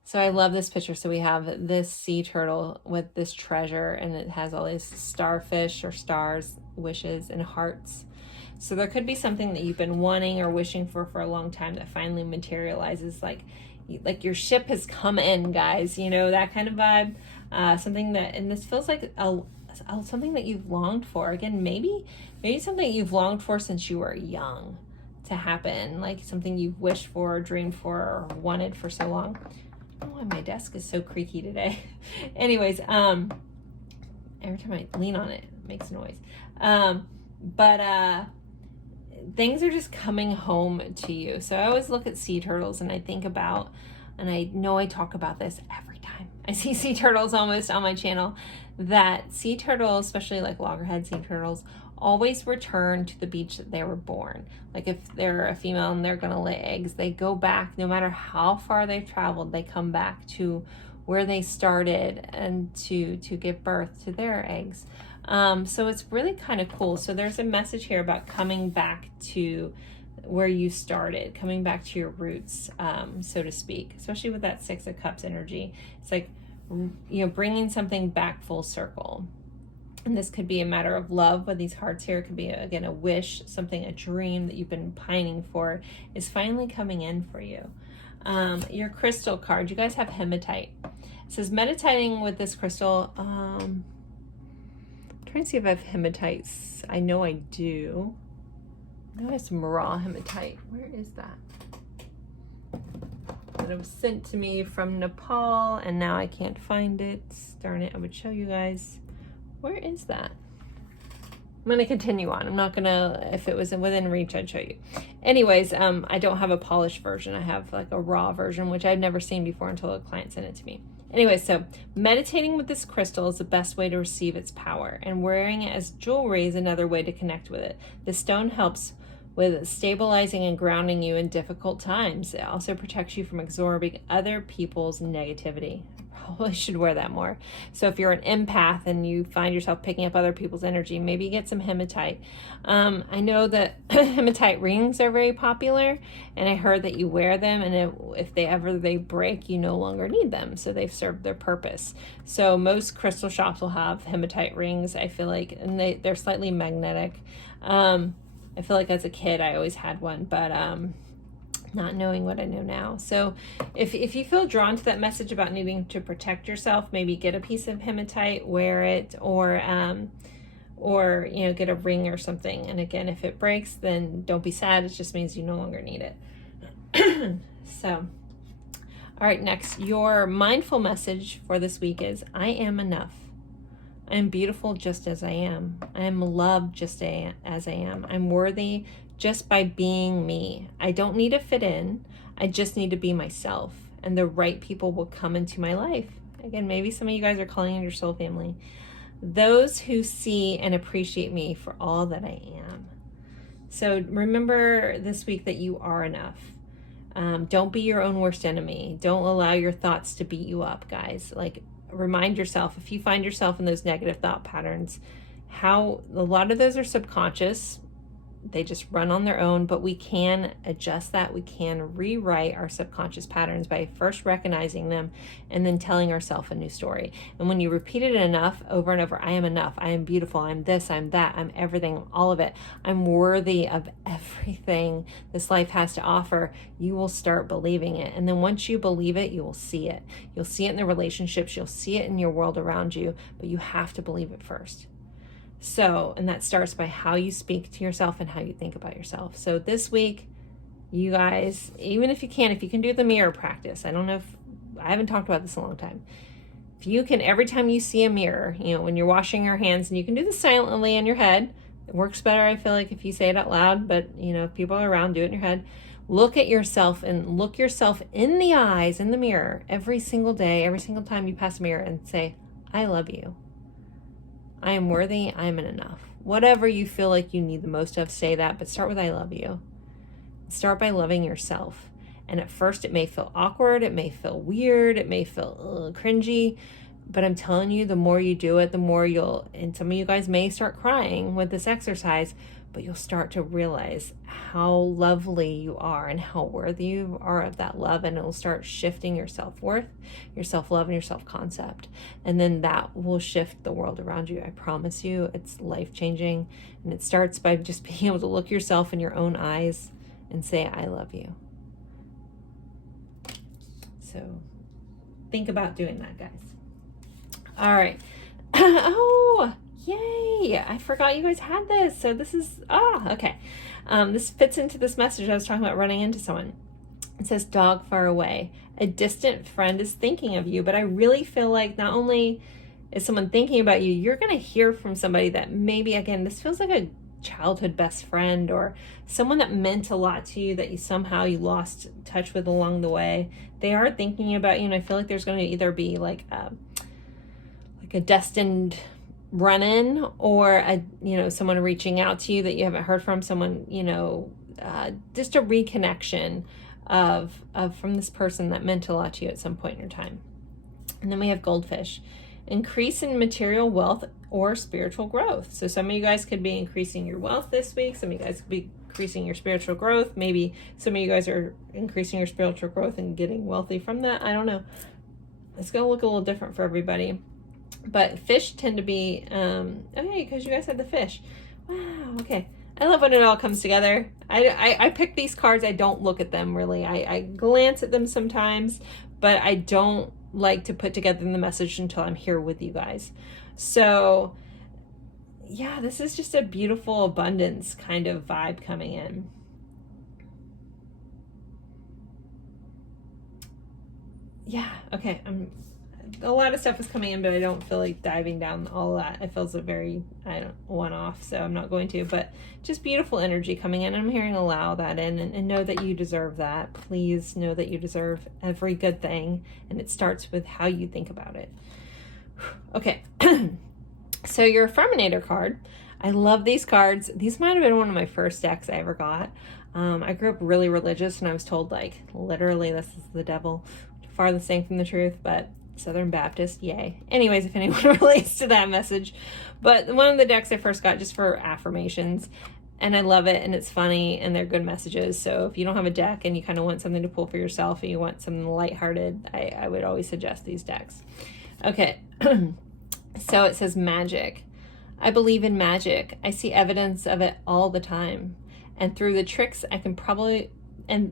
So I love this picture. So we have this sea turtle with this treasure, and it has all these starfish or stars, wishes, and hearts. So there could be something that you've been wanting or wishing for a long time that finally materializes, like your ship has come in, guys, you know, that kind of vibe. Something that, and this feels like something that you've longed for. Again, maybe something you've longed for since you were young to happen, like something you've wished for, or dreamed for, or wanted for so long. I don't know why my desk is so creaky today. Anyways, every time I lean on it, it makes noise. But things are just coming home to you. So I always look at sea turtles and I think about, and I know I talk about this every time I see sea turtles almost on my channel, that sea turtles, especially like loggerhead sea turtles, always return to the beach that they were born. Like if they're a female and they're going to lay eggs, they go back, no matter how far they've traveled, they come back to where they started and to give birth to their eggs. So it's really kind of cool. So there's a message here about coming back to where you started, coming back to your roots, so to speak, especially with that Six of Cups energy. It's like, you know, bringing something back full circle. And this could be a matter of love with these hearts here. It could be, again, a wish, something, a dream that you've been pining for is finally coming in for you. Your crystal card, you guys have hematite. It says meditating with this crystal. I'm trying to see if I have hematites. I know I do. I know I have some raw hematite. Where is that? It was sent to me from Nepal, and now I can't find it. Darn it, I would show you guys. Where is that? I'm going to continue on. I'm not going to, if it was within reach, I'd show you. Anyways, I don't have a polished version. I have like a raw version, which I've never seen before until a client sent it to me. Anyway, so meditating with this crystal is the best way to receive its power, and wearing it as jewelry is another way to connect with it. The stone helps with stabilizing and grounding you in difficult times. It also protects you from absorbing other people's negativity. I probably should wear that more. So if you're an empath and you find yourself picking up other people's energy, maybe get some hematite. I know that hematite rings are very popular, and I heard that you wear them, and if they break, you no longer need them. So they've served their purpose. So most crystal shops will have hematite rings, I feel like, and they're slightly magnetic. I feel like as a kid, I always had one, but not knowing what I know now. So if you feel drawn to that message about needing to protect yourself, maybe get a piece of hematite, wear it, or you know, get a ring or something. And again, if it breaks, then don't be sad. It just means you no longer need it. So, all right, next, your mindful message for this week is, I am enough. I am beautiful just as I am. I am loved just as I am. I'm worthy just by being me. I don't need to fit in. I just need to be myself. And the right people will come into my life. Again, maybe some of you guys are calling in your soul family. Those who see and appreciate me for all that I am. So remember this week that you are enough. Don't be your own worst enemy. Don't allow your thoughts to beat you up, guys. Like, remind yourself, if you find yourself in those negative thought patterns, how a lot of those are subconscious. They just run on their own, but we can adjust that. We can rewrite our subconscious patterns by first recognizing them and then telling ourselves a new story. And when you repeat it enough, over and over, I am enough, I am beautiful, I'm this, I'm that, I'm everything, all of it, I'm worthy of everything this life has to offer, you will start believing it. And then once you believe it, you will see it. You'll see it in the relationships, you'll see it in your world around you, but you have to believe it first. So, and that starts by how you speak to yourself and how you think about yourself. So this week, you guys, even if you can do the mirror practice. I haven't talked about this in a long time. If you can, every time you see a mirror, when you're washing your hands, and you can do this silently in your head. It works better, I feel like, if you say it out loud, but if people are around, do it in your head. Look at yourself and look yourself in the eyes, in the mirror, every single day, every single time you pass a mirror, and say, I love you. I am worthy, I am enough. Whatever you feel like you need the most of, say that, but start with I love you. Start by loving yourself. And at first it may feel awkward, it may feel weird, it may feel cringy, but I'm telling you, the more you do it, the more and some of you guys may start crying with this exercise, but you'll start to realize how lovely you are and how worthy you are of that love, and it'll start shifting your self-worth, your self-love, and your self-concept. And then that will shift the world around you. I promise you, it's life-changing. And it starts by just being able to look yourself in your own eyes and say, I love you. So think about doing that, guys. All right. Oh, yay. I forgot you guys had this. So this is, okay. This fits into this message I was talking about, running into someone. It says, dog far away. A distant friend is thinking of you, but I really feel like not only is someone thinking about you, you're going to hear from somebody that maybe, again, this feels like a childhood best friend or someone that meant a lot to you that you lost touch with along the way. They are thinking about you, and I feel like there's going to either be like a destined run-in, or someone reaching out to you that you haven't heard from, someone, just a reconnection of from this person that meant a lot to you at some point in your time. And then we have goldfish. Increase in material wealth or spiritual growth. So some of you guys could be increasing your wealth this week. Some of you guys could be increasing your spiritual growth. Maybe some of you guys are increasing your spiritual growth and getting wealthy from that. I don't know. It's going to look a little different for everybody. But fish tend to be, okay, because you guys had the fish. Wow, okay. I love when it all comes together. I pick these cards. I don't look at them, really. I glance at them sometimes, but I don't like to put together the message until I'm here with you guys. So, yeah, this is just a beautiful abundance kind of vibe coming in. Yeah, okay. A lot of stuff is coming in, but I don't feel like diving down all of that. It feels a very, one-off, so I'm not going to, but just beautiful energy coming in. I'm hearing allow that in and know that you deserve that. Please know that you deserve every good thing, and it starts with how you think about it. Okay, so your Affirminator card. I love these cards. These might have been one of my first decks I ever got. I grew up really religious, and I was told, literally, this is the devil. Farthest thing from the truth, but Southern Baptist, yay. Anyways, if anyone relates to that message. But one of the decks I first got just for affirmations, and I love it, and it's funny, and they're good messages. So if you don't have a deck and you kind of want something to pull for yourself and you want something lighthearted, I would always suggest these decks. Okay, so it says magic. I believe in magic. I see evidence of it all the time. And through the tricks,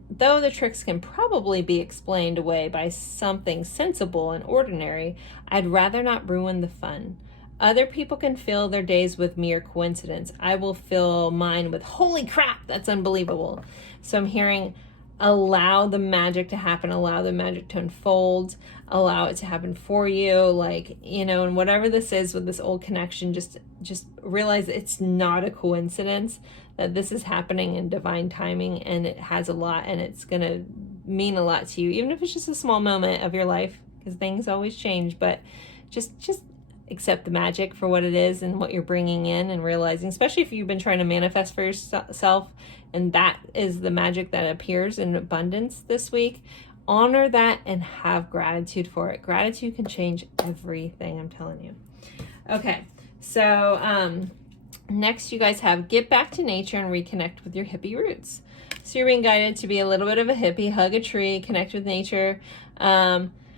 though the tricks can probably be explained away by something sensible and ordinary, I'd rather not ruin the fun. Other people can fill their days with mere coincidence. I will fill mine with, holy crap, that's unbelievable. So I'm hearing, allow the magic to happen, allow the magic to unfold, allow it to happen for you, like, you know, and whatever this is with this old connection, just realize it's not a coincidence, that this is happening in divine timing, and it has a lot, and it's gonna mean a lot to you, even if it's just a small moment of your life, because things always change. But just accept the magic for what it is and what you're bringing in, and realizing, especially if you've been trying to manifest for yourself, and that is the magic that appears in abundance this week, honor that and have gratitude for it. Gratitude can change everything, I'm telling you. Okay, so next you guys have get back to nature and reconnect with your hippie roots. So you're being guided to be a little bit of a hippie, hug a tree, connect with nature.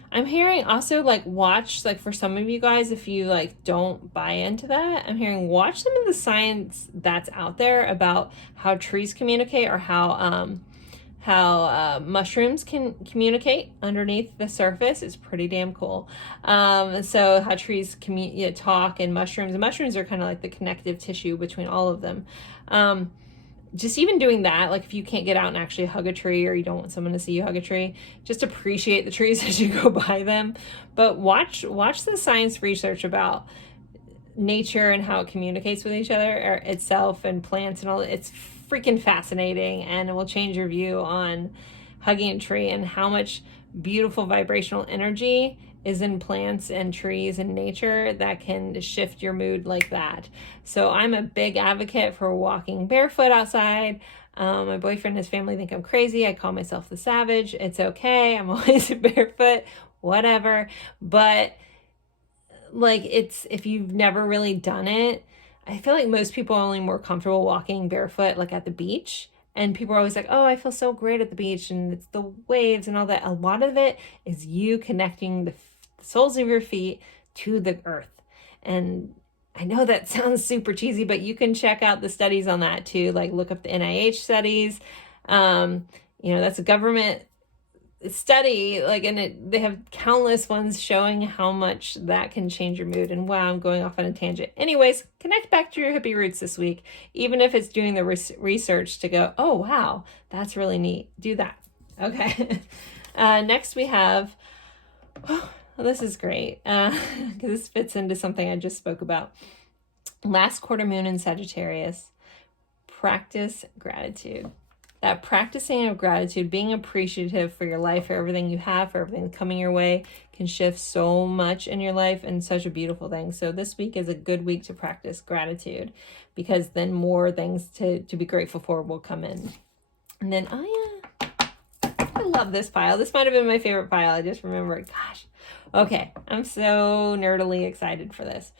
I'm hearing also, like, watch, like, for some of you guys, if you, like, don't buy into that, I'm hearing watch some of the science that's out there about how trees communicate, or how mushrooms can communicate underneath the surface. Is pretty damn cool. So how trees talk, and mushrooms are kind of like the connective tissue between all of them. Just even doing that, like if you can't get out and actually hug a tree, or you don't want someone to see you hug a tree, just appreciate the trees as you go by them. But watch the science research about nature and how it communicates with each other, or itself, and plants and all. It's freaking fascinating, and it will change your view on hugging a tree, and how much beautiful vibrational energy is in plants and trees and nature that can shift your mood like that. So I'm a big advocate for walking barefoot outside. My boyfriend and his family think I'm crazy. I call myself the savage. It's okay. I'm always barefoot, whatever. But like, if you've never really done it, I feel like most people are only more comfortable walking barefoot, like at the beach. And people are always like, oh, I feel so great at the beach, and it's the waves and all that. A lot of it is you connecting the soles of your feet to the earth. And I know that sounds super cheesy, but you can check out the studies on that too. Like, look up the NIH studies. That's a government study, like, and they have countless ones showing how much that can change your mood. And wow, I'm going off on a tangent. Anyways, connect back to your hippie roots this week, even if it's doing the research to go, oh wow, that's really neat. Do that. Okay. Next we have, this is great, because this fits into something I just spoke about. Last quarter moon in Sagittarius. Practice gratitude. That practicing of gratitude, being appreciative for your life, for everything you have, for everything coming your way, can shift so much in your life, and such a beautiful thing. So this week is a good week to practice gratitude, because then more things to be grateful for will come in. And then, I love this pile. This might have been my favorite pile. I just remembered. Gosh. Okay. I'm so nerdily excited for this.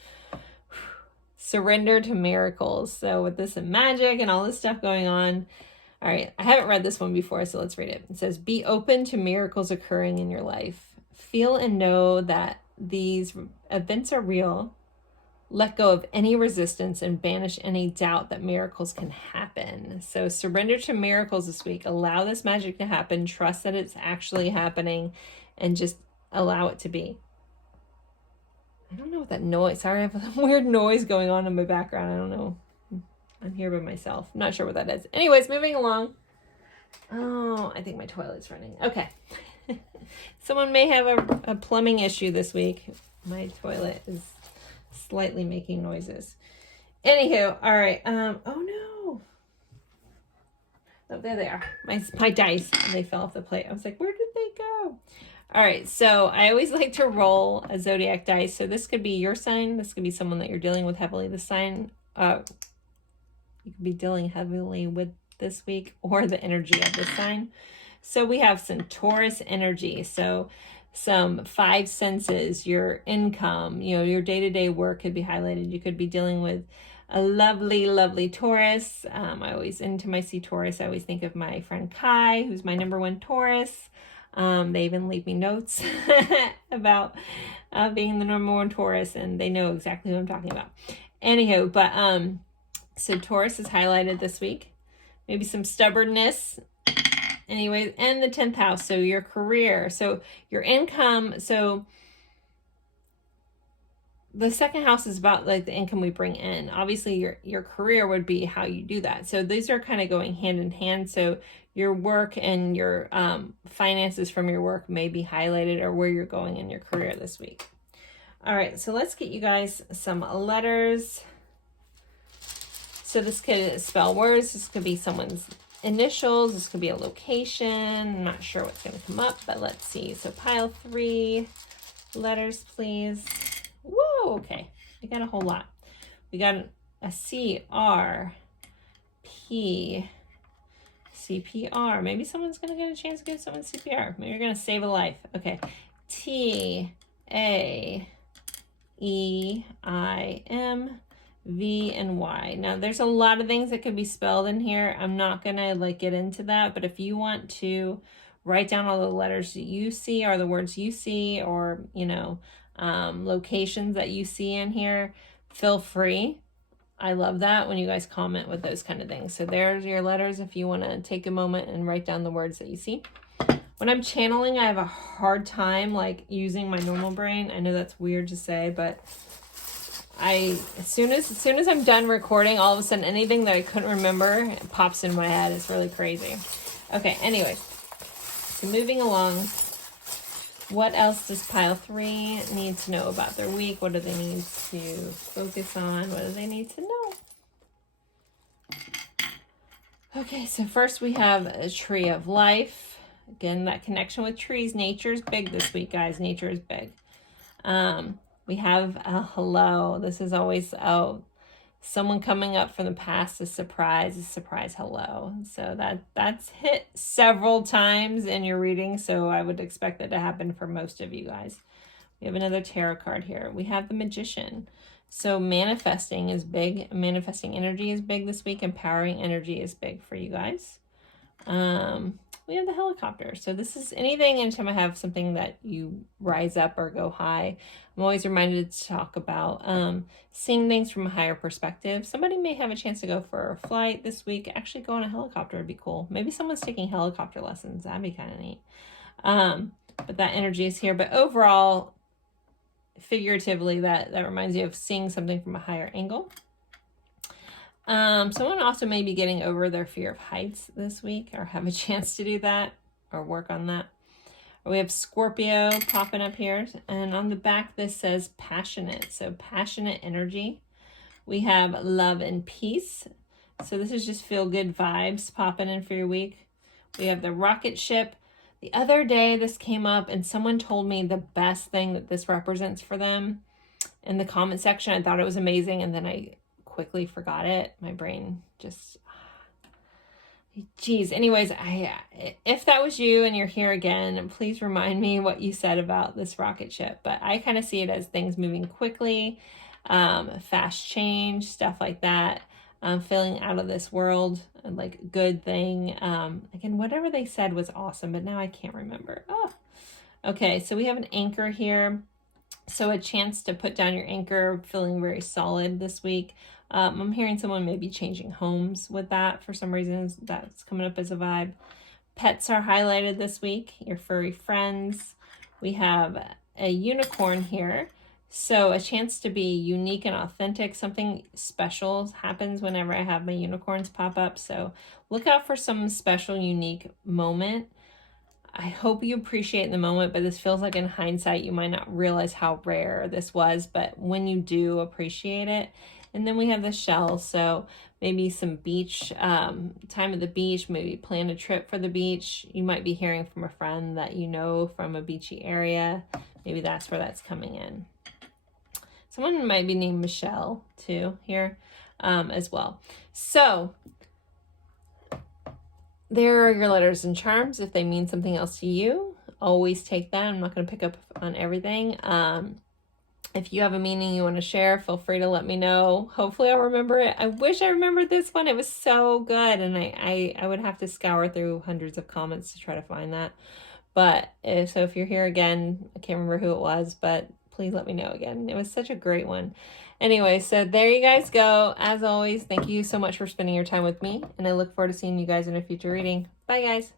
Surrender to miracles. So with this and magic and all this stuff going on, all right, I haven't read this one before, so let's read it. It says, be open to miracles occurring in your life. Feel and know that these events are real. Let go of any resistance and banish any doubt that miracles can happen. So surrender to miracles this week. Allow this magic to happen. Trust that it's actually happening, and just allow it to be. I don't know what that noise, sorry, I have a weird noise going on in my background. I don't know. I'm here by myself. I'm not sure what that is. Anyways, moving along. Oh, I think my toilet's running. Okay. Someone may have a plumbing issue this week. My toilet is slightly making noises. Anywho, all right. Oh no. Oh, there they are. My dice. They fell off the plate. I was like, where did they go? All right. So I always like to roll a zodiac dice. So this could be your sign. This could be someone that you're dealing with heavily. The sign, you could be dealing heavily with this week, or the energy of this sign. So we have some Taurus energy. So some five senses, your income, your day-to-day work could be highlighted. You could be dealing with a lovely, lovely Taurus. Anytime I see Taurus, I always think of my friend Kai, who's my number one Taurus. They even leave me notes about being the number one Taurus, and they know exactly who I'm talking about. Anywho, but so Taurus is highlighted this week. Maybe some stubbornness. Anyways, and the 10th house. So your career. So your income. So the second house is about like the income we bring in. Obviously, your career would be how you do that. So these are kind of going hand in hand. So your work and your finances from your work may be highlighted, or where you're going in your career this week. All right, so let's get you guys some letters. So this could spell words. This could be someone's initials. This could be a location. I'm not sure what's going to come up, but let's see. So pile 3 letters, please. Whoa, okay. We got a whole lot. We got a C-R, P, CPR. Maybe someone's going to get a chance to give someone CPR. Maybe you're going to save a life. Okay. T-A-E-I-M, V, and Y. Now, there's a lot of things that could be spelled in here. I'm not going to get into that, but if you want to write down all the letters that you see, or the words you see, or, locations that you see in here, feel free. I love that when you guys comment with those kind of things. So there's your letters if you want to take a moment and write down the words that you see. When I'm channeling, I have a hard time using my normal brain. I know that's weird to say, but as soon as I'm done recording, all of a sudden anything that I couldn't remember pops in my head. It's really crazy. Okay, anyways, so moving along. What else does pile 3 need to know about their week? What do they need to focus on? What do they need to know? Okay, so first we have a tree of life. Again, that connection with trees. Nature's big this week, guys. Nature is big. We have a hello. This is always someone coming up from the past, a surprise hello. So that's hit several times in your reading, so I would expect that to happen for most of you guys. We have another tarot card here. We have the Magician. So manifesting is big. Manifesting energy is big this week. Empowering energy is big for you guys. We have the Helicopter. So this is anything, anytime I have something that you rise up or go high, I'm always reminded to talk about seeing things from a higher perspective. Somebody may have a chance to go for a flight this week. Actually, go on a helicopter would be cool. Maybe someone's taking helicopter lessons. That'd be kind of neat. But that energy is here. But overall, figuratively, that reminds you of seeing something from a higher angle. Someone also may be getting over their fear of heights this week, or have a chance to do that or work on that. We have Scorpio popping up here, and on the back this says passionate, so passionate energy. We have love and peace, so this is just feel good vibes popping in for your week. We have the rocket ship. The other day this came up and someone told me the best thing that this represents for them in the comment section. I thought it was amazing, and then I quickly forgot it. My brain just, geez. Anyways, if that was you and you're here again, please remind me what you said about this rocket ship. But I kind of see it as things moving quickly, fast change, stuff like that. Feeling out of this world, good thing. Again, whatever they said was awesome, but now I can't remember. Oh, okay. So we have an anchor here. So a chance to put down your anchor, feeling very solid this week. I'm hearing someone may be changing homes with that for some reason. That's coming up as a vibe. Pets are highlighted this week, your furry friends. We have a unicorn here. So a chance to be unique and authentic. Something special happens whenever I have my unicorns pop up. So look out for some special, unique moment. I hope you appreciate the moment, but this feels like in hindsight, you might not realize how rare this was, but when you do, appreciate it. And then we have the shell. So maybe some beach, time at the beach, maybe plan a trip for the beach. You might be hearing from a friend that you know from a beachy area. Maybe that's where that's coming in. Someone might be named Michelle too here as well. So there are your letters and charms. If they mean something else to you, always take that. I'm not going to pick up on everything. If you have a meaning you want to share, feel free to let me know. Hopefully I'll remember it. I wish I remembered this one. It was so good. And I would have to scour through hundreds of comments to try to find that. But so if you're here again, I can't remember who it was, but please let me know again. It was such a great one. Anyway, so there you guys go. As always, thank you so much for spending your time with me. And I look forward to seeing you guys in a future reading. Bye, guys.